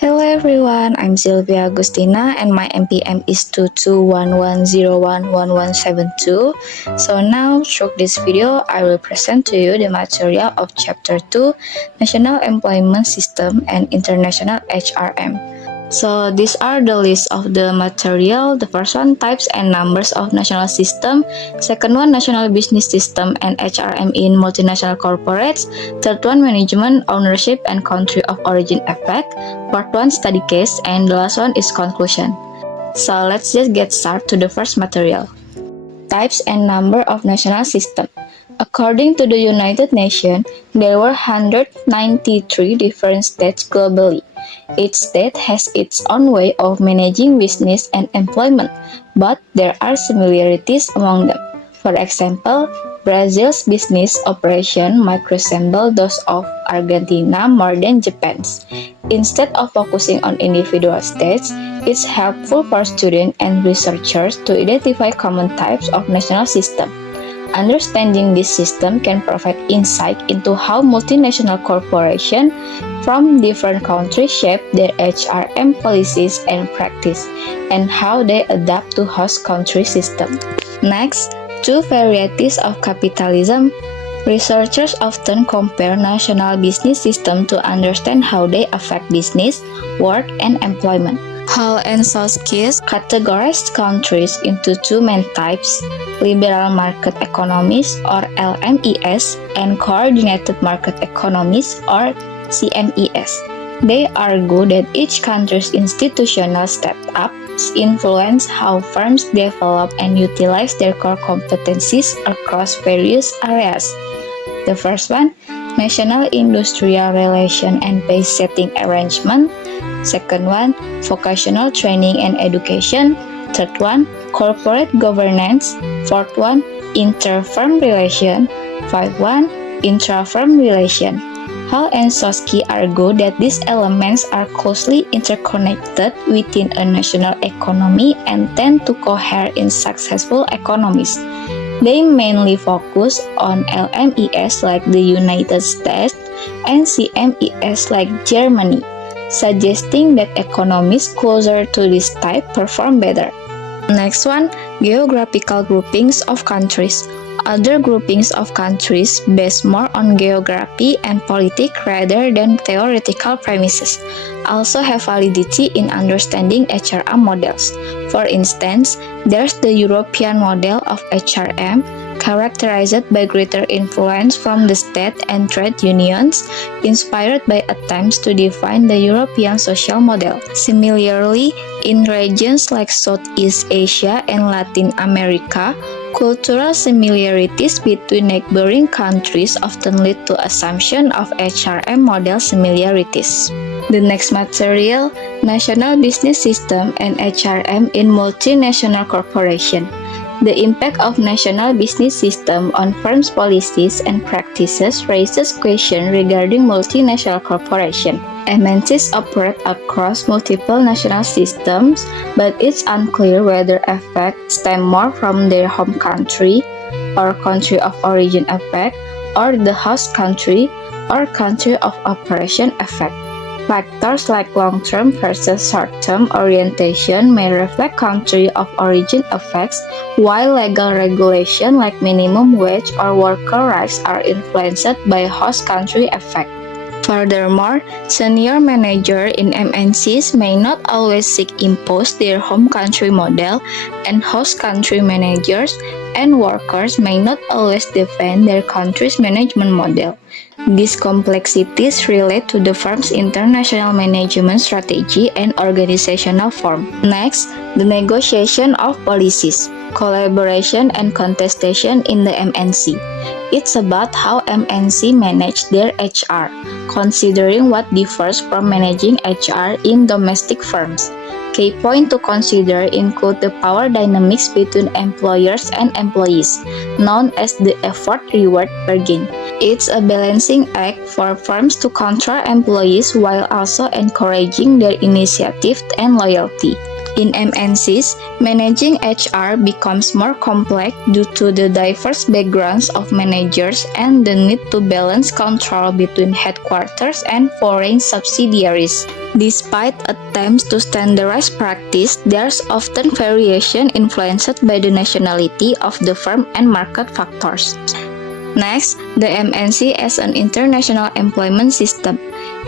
Hello everyone, I'm Sylvia Agustina and my MPM is 2211011172. So now through this video, I will present to you the material of Chapter 2, National Employment System and International HRM. So these are the list of the material. The first one, types and numbers of national system. Second one, national business system and HRM in multinational corporates. Third one, management, ownership, and country of origin effect. Fourth one, study case. And the last one is conclusion. So let's just get started to the first material. Types and number of national system. According to the United Nations, there were 193 different states globally. Each state has its own way of managing business and employment, but there are similarities among them. For example, Brazil's business operation might resemble those of Argentina more than Japan's. Instead of focusing on individual states, it's helpful for students and researchers to identify common types of national systems. Understanding this system can provide insight into how multinational corporations from different countries shape their HRM policies and practice, and how they adapt to host country system. Next, two varieties of capitalism. Researchers often compare national business systems to understand how they affect business, work, and employment. Hall and Soskice categorized countries into two main types, liberal market economies or LMEs and coordinated market economies or CMEs. They argue that each country's institutional setups influence how firms develop and utilize their core competencies across various areas. The first one, national industrial relation and base setting arrangement. Second one, vocational training and education. Third one, corporate governance. Fourth one, inter-firm relation. Fifth one, intra-firm relation. Hall and Soskice argue that these elements are closely interconnected within a national economy and tend to cohere in successful economies. They mainly focus on LMEs like the United States and CMEs like Germany, suggesting that economies closer to this type perform better. Next one, geographical groupings of countries. Other groupings of countries based more on geography and politics rather than theoretical premises also have validity in understanding HRM models. For instance, there's the European model of HRM, characterized by greater influence from the state and trade unions, inspired by attempts to define the European social model. Similarly, in regions like Southeast Asia and Latin America, cultural similarities between neighboring countries often lead to assumption of HRM model similarities. The next material, national business system and HRM in multinational corporation. The impact of national business system on firms' policies and practices raises questions regarding multinational corporation. MNCs operate across multiple national systems, but it's unclear whether effects stem more from their home country or country of origin effect, or the host country or country of operation effect. Factors like long-term versus short-term orientation may reflect country of origin effects, while legal regulation like minimum wage or worker rights are influenced by host country effect. Furthermore, senior managers in MNCs may not always seek impose their home country model, and host country managers and workers may not always defend their country's management model. These complexities relate to the firm's international management strategy and organizational form. Next, the negotiation of policies, collaboration and contestation in the MNC. It's about how MNC manage their HR, considering what differs from managing HR in domestic firms. Key points to consider include the power dynamics between employers and employees, known as the effort-reward bargain. It's a balancing act for firms to control employees while also encouraging their initiative and loyalty. In MNCs, managing HR becomes more complex due to the diverse backgrounds of managers and the need to balance control between headquarters and foreign subsidiaries. Despite attempts to standardize practice, there's often variation influenced by the nationality of the firm and market factors. Next, the MNC as an international employment system.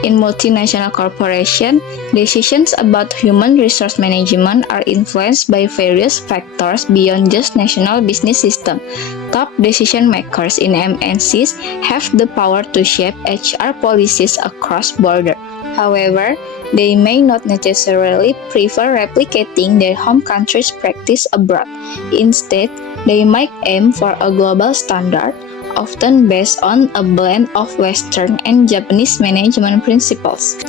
In multinational corporations, decisions about human resource management are influenced by various factors beyond just national business system. Top decision makers in MNCs have the power to shape HR policies across borders. However, they may not necessarily prefer replicating their home country's practice abroad. Instead, they might aim for a global standard, often based on a blend of Western and Japanese management principles.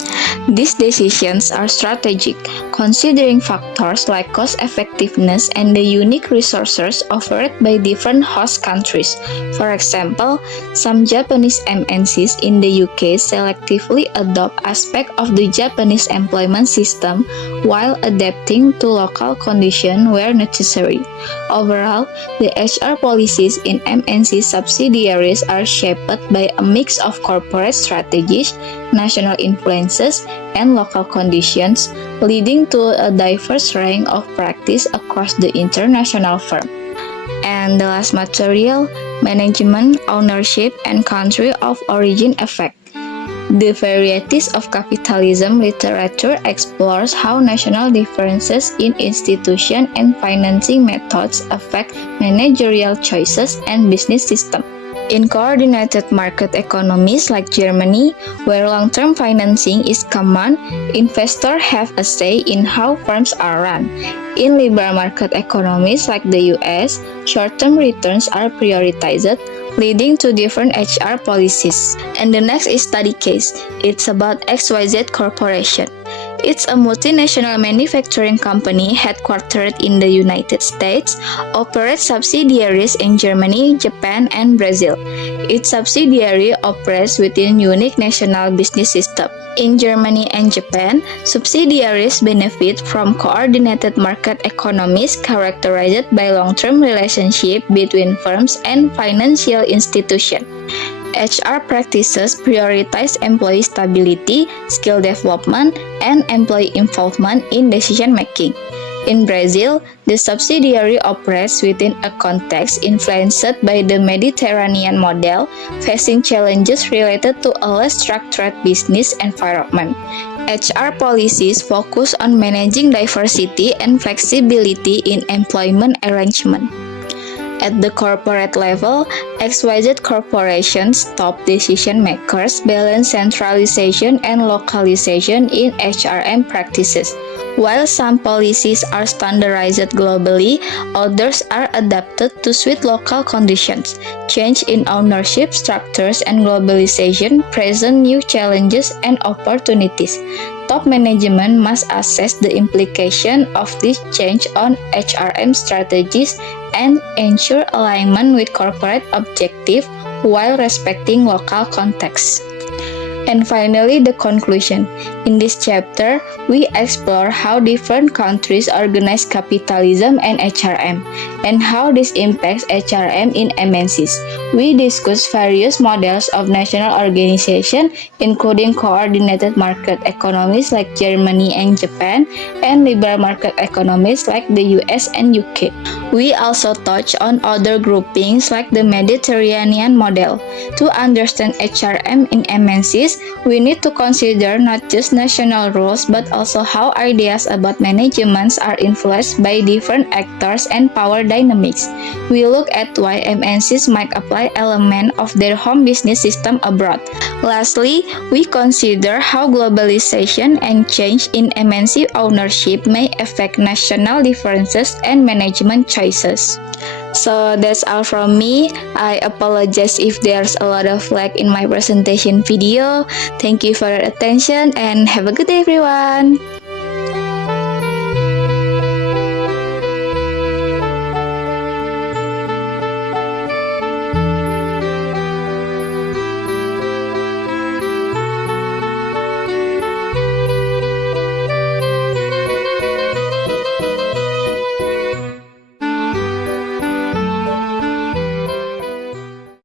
These decisions are strategic, considering factors like cost effectiveness and the unique resources offered by different host countries. For example, some Japanese MNCs in the UK selectively adopt aspects of the Japanese employment system while adapting to local conditions where necessary. Overall, the HR policies in MNC subsidiaries are shaped by a mix of corporate strategies, national influences, and local conditions, leading to a diverse range of practice across the international firm. And the last material, management, ownership, and country of origin effect. The Varieties of Capitalism literature explores how national differences in institution and financing methods affect managerial choices and business systems. In coordinated market economies like Germany, where long-term financing is common, investors have a say in how firms are run. In liberal market economies like the US, short-term returns are prioritized, leading to different HR policies. And the next is study case. It's about XYZ Corporation. It's a multinational manufacturing company headquartered in the United States, operates subsidiaries in Germany, Japan, and Brazil. Its subsidiary operates within unique national business system. In Germany and Japan, subsidiaries benefit from coordinated market economies characterized by long-term relationship between firms and financial institutions. HR practices prioritize employee stability, skill development, and employee involvement in decision-making. In Brazil, the subsidiary operates within a context influenced by the Mediterranean model, facing challenges related to a less structured business environment. HR policies focus on managing diversity and flexibility in employment arrangement. At the corporate level, XYZ Corporation's top decision makers balance centralization and localization in HRM practices. While some policies are standardized globally, others are adapted to suit local conditions. Change in ownership structures and globalization present new challenges and opportunities. Top management must assess the implication of this change on HRM strategies and ensure alignment with corporate objectives while respecting local context. And finally, the conclusion. In this chapter, we explore how different countries organize capitalism and HRM, and how this impacts HRM in MNCs. We discuss various models of national organization, including coordinated market economies like Germany and Japan, and liberal market economies like the US and UK. We also touch on other groupings like the Mediterranean model. To understand HRM in MNCs, we need to consider not just national rules but also how ideas about management are influenced by different actors and power dynamics. We look at why MNCs might apply elements of their home business system abroad. Lastly, we consider how globalization and change in MNC ownership may affect national differences and management choices. So that's all from me. I apologize if there's a lot of lag in my presentation video. Thank you for your attention and have a good day everyone.